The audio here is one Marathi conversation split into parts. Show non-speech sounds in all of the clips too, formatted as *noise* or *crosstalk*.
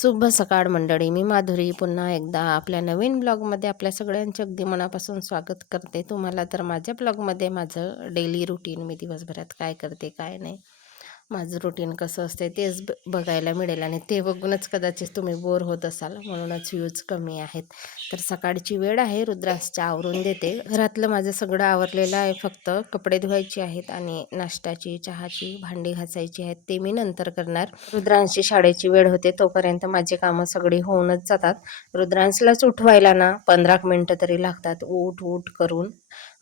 शुभ सकाळ मंडळी. मी माधुरी पुन्हा एकदा आपल्या नवीन ब्लॉगमध्ये आपल्या सगळ्यांचे अगदी मनापासून स्वागत करते. तुम्हाला तर माझ्या ब्लॉगमध्ये माझं डेली रुटीन मी दिवसभरात काय करते काय नाही. माझं रुटीन कसं असते तेच ब बघायला मिळेल. आणि ते बघूनच कदाचित तुम्ही बोर होत असाल. म्हणूनच व्ह्यूज कमी आहेत. तर सकाळची वेळ आहे. रुद्रासच्या आवरून देते. घरातलं माझं सगळं आवरलेलं आहे. फक्त कपडे धुवायचे आहेत आणि नाश्त्याची चहाची भांडी घासायची आहेत ते मी नंतर करणार. रुद्रांशी शाळेची वेळ होते तोपर्यंत माझी कामं सगळी होऊनच जातात. रुद्रांसलाच उठवायला ना पंधरा मिनटं तरी लागतात. उठ उठ करून.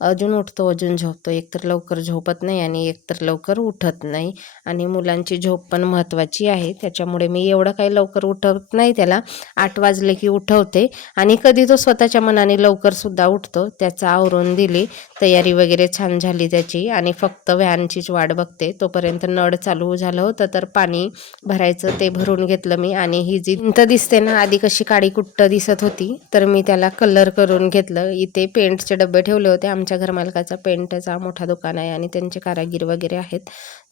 अजून उठतो अजून झोपतो. एकतर लवकर झोपत नाही आणि एकतर लवकर उठत नाही. आणि मुलांची झोप पण महत्त्वाची आहे. त्याच्यामुळे मी एवढं काही लवकर उठवत नाही त्याला. आठ वाजले की उठवते. आणि कधी तो स्वतःच्या मनाने लवकरसुद्धा उठतो. त्याचा आवरून दिली. तयारी वगैरे छान झाली त्याची. आणि फक्त व्हॅनचीच वाट बघते. तोपर्यंत नळ चालू झालं होतं तर पाणी भरायचं ते भरून घेतलं मी. आणि ही जी भिंत दिसते ना आधी कशी काळी कुट्ट दिसत होती तर मी त्याला कलर करून घेतलं. इथे पेंटचे डबे ठेवले होते. आमच्या घरमालकाचा पेंटचा मोठा दुकान आहे आणि त्यांचे कारागीर वगैरे आहेत.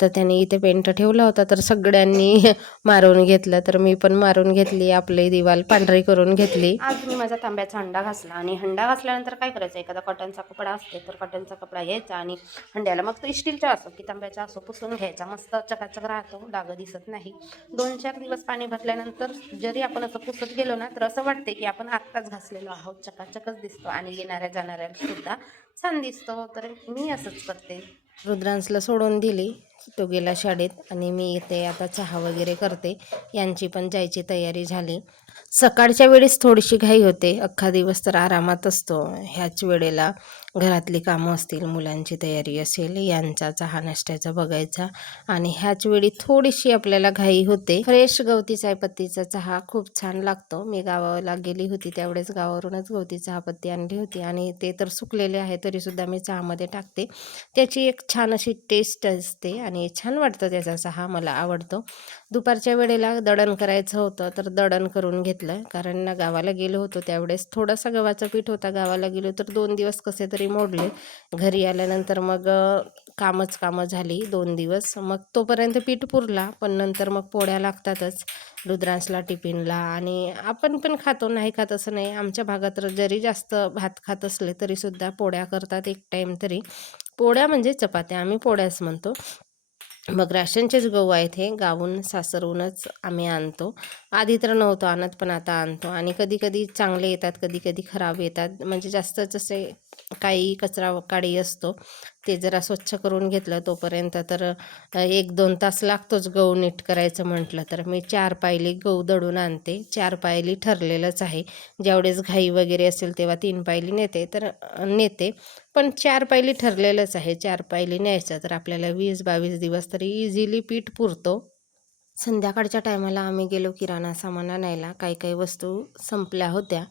तर त्यांनी इथे पेंट ठेवला होता. तर सगळ्यांनी *laughs* मारून घेतलं. तर मी पण मारून घेतली. आपली दिवाल पांढरी करून घेतली. आज मी माझा तांब्याचा हंडा घासला आणि हंडा घासल्यानंतर काय करायचं? एखादा कॉटनचा कपडा असते तर कॉटनचा कपडा घ्यायचा आणि हंड्याला मग तो स्टीलचा असो की तांब्याचा असो पुसून घ्यायचा. मस्त चकाचक राहतो. डाग दिसत नाही. दोन चार दिवस पाणी भरल्यानंतर जरी आपण असं पुसत गेलो ना तर असं वाटते की आपण आत्ताच घासलेलो आहोत. चकाचकच दिसतो आणि येणाऱ्या जाणाऱ्या सुद्धा. छान दिसतो तर मी असंच करते. रुद्रांसला सोडून दिली तो गेला शाळेत आणि मी इथे आता चहा वगैरे करते. यांची पण जायची तयारी झाली. सकाळच्या वेळेस थोडीशी घाई होते. अख्खा दिवस तर आरामात असतो. ह्याच वेळेला घरातली कामं असतील मुलांची तयारी असेल यांचा चहा नाश्त्याचा बघायचा आणि ह्याच वेळी थोडीशी आपल्याला घाई होते. फ्रेश गवती चायपत्तीचा चहा खूप छान लागतो. मी गावाला गेली होती त्यावेळेस गावावरूनच गवती चहापत्ती आणली होती आणि ते तर सुकलेले आहे तरीसुद्धा मी चहामध्ये टाकते. त्याची एक छान अशी टेस्ट असते आणि छान वाटतं त्याचा चहा मला आवडतो. दुपारच्या वेळेला दळण करायचं होतं तर दळण करून घेतलं. कारण ना गावाला गेलो होतो त्यावेळेस थोडासा गव्हाचं पीठ होता. गावाला गेलो तर दोन दिवस कसे तरी मोडले. घरी आल्यानंतर मग कामच कामं झाली दोन दिवस. मग तोपर्यंत पीठ पुरला पण नंतर मग पोळ्या लागतातच. रुद्रांसला टिफिनला आणि आपण पण खातो नाही खात असं नाही. आमच्या भागात जरी जास्त भात खात असले तरीसुद्धा पोळ्या करतात एक टाईम तरी. पोळ्या म्हणजे चपात्या आम्ही पोळ्याच म्हणतो. मग राशनचेच गहू आहेत हे गावून सासरवूनच आम्ही आणतो. आधी तर नव्हतो आणत पण आता आणतो. आणि कधी कधी चांगले येतात कधी कधी खराब येतात. म्हणजे जास्त जसे काही कचरा काडी असतो ते जरा स्वच्छ करून घेतलं तोपर्यंत तर एक दोन तास लागतोच गहू नीट करायचं म्हटलं तर. मी चार पायली गहू दळून आणते. चार पायली ठरलेलंच आहे. ज्यावेळेस घाई वगैरे असेल तेव्हा तीन पायली नेते तर नेते. पण चार पायली ठरलेलंच आहे. चार पायली न्यायचं तर आपल्याला वीस बावीस दिवस तरी इझिली पीठ पुरतो. संध्याकाळच्या टायमाला आम्ही गेलो किराणा सामान आणायला काही काही वस्तू संपल्या होत्या.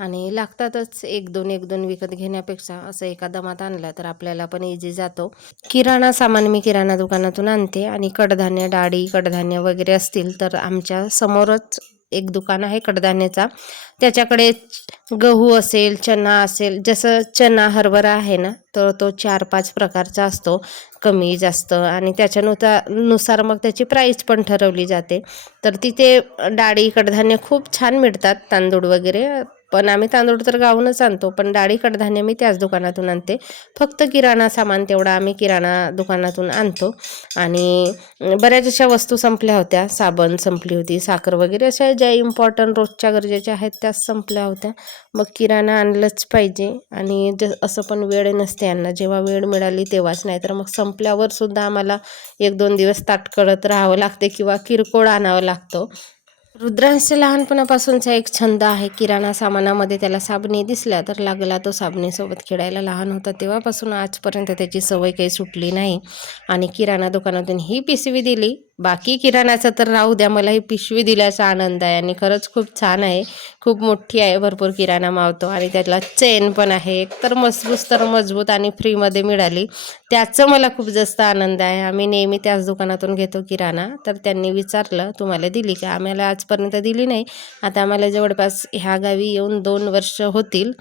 आणि लागतातच एक दोन एक दोन विकत घेण्यापेक्षा असं एका दमात आणलं तर आपल्याला पण इझी जातो. किराणा सामान मी किराणा दुकानातून आणते आणि कडधान्य डाळी कडधान्य वगैरे असतील तर आमच्या समोरच एक दुकान आहे कडधान्याचा. त्याच्याकडे गहू असेल चना असेल जसं चना हरभरा आहे ना तर तो चार पाच प्रकारचा असतो कमी जास्त आणि त्याच्यानुसार नुसार मग त्याची प्राईस पण ठरवली जाते. तर तिथे डाळी कडधान्य खूप छान मिळतात तांदूळ वगैरे. पण आम्ही तांदूळ तर गावूनच आणतो पण डाळी कडधान्य मी त्याच दुकानातून आणते. फक्त किराणा सामान तेवढा आम्ही किराणा दुकानातून आणतो. आणि बऱ्याच अशा वस्तू संपल्या होत्या. साबण संपली होती साखर वगैरे अशा ज्या इम्पॉर्टंट रोजच्या गरजेच्या आहेत त्याच संपल्या होत्या. मग किराणा आणलंच पाहिजे. आणि ज असं पण वेळ नसते यांना. जेव्हा वेळ मिळाली तेव्हाच नाही तर मग संपल्यावर सुद्धा आम्हाला एक दोन दिवस ताटकळत राहावं लागते किंवा किरकोळ आणावं लागतं. रुद्रांश लहानपणापासूनचा एक छंद आहे. किराणा सामानामध्ये त्याला साबणी दिसल्या तर लागला तो साबणीसोबत खेळायला लहान होता. तेव्हापासून आजपर्यंत त्याची सवय काही सुटली नाही. आणि किराणा दुकानातून ही पिशवी दिली. बाकी किराणाचं तर राहू द्या मला ही पिशवी दिल्याचा आनंद आहे आणि खरंच खूप छान आहे. खूप मोठी आहे भरपूर किराणा मावतो आणि त्याला चेन पण आहे. एक तर मजबूत तर मजबूत आणि फ्रीमध्ये मिळाली. त्याचं मला खूप जास्त आनंद आहे. आम्ही नेहमी त्याच दुकानातून घेतो किराणा. तर त्यांनी विचारलं तुम्हाला दिली का? आम्हाला आजपर्यंत दिली नाही. आता आम्हाला जवळपास ह्या गावी येऊन दोन वर्ष होतील.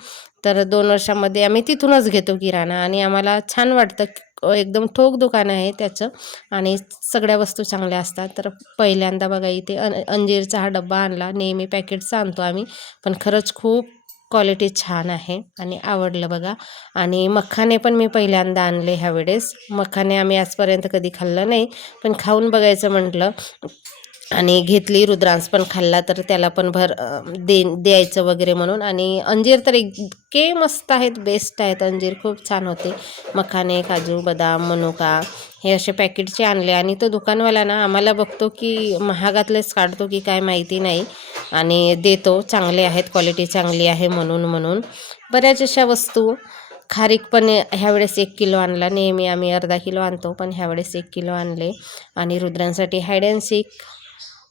तर दोन वर्षामध्ये आम्ही तिथूनच घेतो किराणा आणि आम्हाला छान वाटतं एकदम ठोक दुकान आहे त्याचं आणि सगळ्या वस्तू चांगल्या असतात. तर पहिल्यांदा बघा इथे अन अंजीरचा हा डब्बा आणला. नेहमी पॅकेटचा आणतो आम्ही. पण खरंच खूप क्वालिटी छान आहे आणि आवडलं बघा. आणि मखाने पण मी पहिल्यांदा आणले ह्यावेळेस. मखाने आम्ही आजपर्यंत कधी खाल्लं नाही. पण खाऊन बघायचं म्हटलं आणि घेतली रुद्रांस पण खाल्ला तर त्याला पण भर दे द्यायचं वगैरे म्हणून. आणि अंजीर तर इतके मस्त आहेत बेस्ट आहेत. अंजीर खूप छान होते. मखाने काजू बदाम मनुका हे असे पॅकेटचे आणले. आणि तो दुकानवाला ना आम्हाला बघतो की महागातलेच काढतो की काय माहिती नाही. आणि देतो चांगले आहेत क्वालिटी चांगली आहे म्हणून म्हणून. बऱ्याच अशा वस्तू. खारीक पण ह्यावेळेस एक किलो आणला. नेहमी आम्ही अर्धा किलो आणतो पण ह्यावेळेस एक किलो आणले. आणि रुद्रांसाठी हायड अँड सीक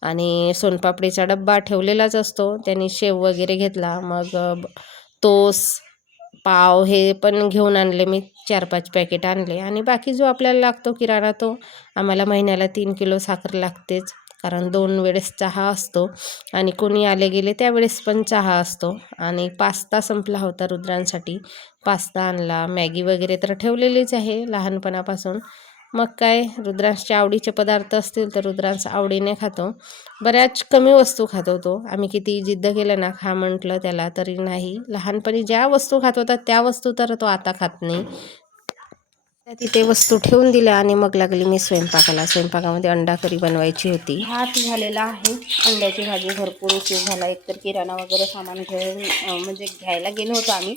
आणि सोनपापडीचा डब्बा ठेवलेलाच असतो. त्यांनी शेव वगैरे घेतला. मग तोस पाव हे पण घेऊन आणले मी. चार पाच पॅकेट आणले. आणि बाकी जो आपल्याला लागतो किराणा तो आम्हाला महिन्याला तीन किलो साखर लागतेच. कारण दोन वेळेस चहा असतो. आणि कोणी आले गेले त्यावेळेस पण चहा असतो. आणि पास्ता संपला होता रुद्रांसाठी. पास्ता आणला. मॅगी वगैरे तर ठेवलेलीच आहे लहानपणापासून. मग काय रुद्रांशच्या आवडीचे पदार्थ असतील तर रुद्रांश आवडीने खातो. बऱ्याच कमी वस्तू खातो तो. आम्ही किती जिद्द केलं ना खा म्हटलं त्याला तरी नाही. लहानपणी ज्या वस्तू खात होता त्या वस्तू तर तो आता खात नाही. तिथे वस्तू ठेवून दिल्या आणि मग लागली मी स्वयंपाकाला. स्वयंपाकामध्ये अंडा करी बनवायची होती. भात झालेला आहे. अंड्याची भाजी भरपूर उशीर झाला. एकतर किराणा वगैरे सामान घेऊन म्हणजे घ्यायला गेलो होतो आम्ही.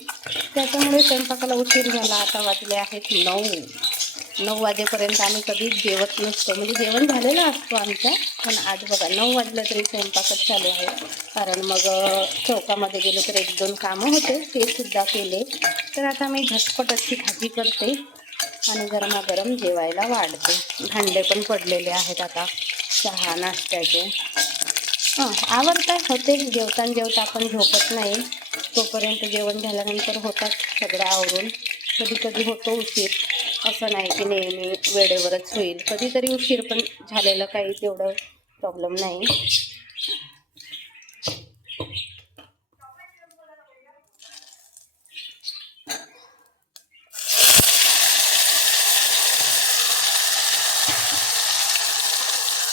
त्याच्यामुळे स्वयंपाकाला उशीर झाला. आता वाजले आहेत नऊ. नऊ वाजेपर्यंत आम्ही कधीच जेवत नसतो. म्हणजे जेवण झालेलं असतो आमचं पण आज बघा नऊ वाजलं तरी स्वयंपाकच चालू आहे. कारण मग चौकामध्ये गेलो तर एक दोन कामं होते ते सुद्धा केले. तर आता मी झटपट अशी भाजी करते आणि गरमागरम जेवायला वाढते. भांडे पण पडलेले आहेत आता चहा नाश्त्याचे. हां आवडता होते जेवता जेवता आपण झोपत नाही. तोपर्यंत जेवण झाल्यानंतर होतात सगळं आवरून. कधी कधी होतो उशीर. असं नाही की नेहमी वेळेवरच होईल. कधीतरी उशीर पण झालेलं काही तेवढं प्रॉब्लेम नाही.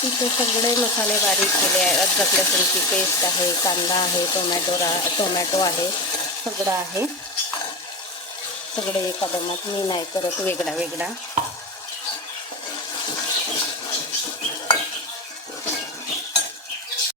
तिथे सगळे मसाले बारीक केले आहे अद्रक लसूणची पेस्ट आहे कांदा आहे टोमॅटो रा टोमॅटो आहे. सगळं आहे. सगळे एका दमात मी नाही करत वेगळा वेगळा.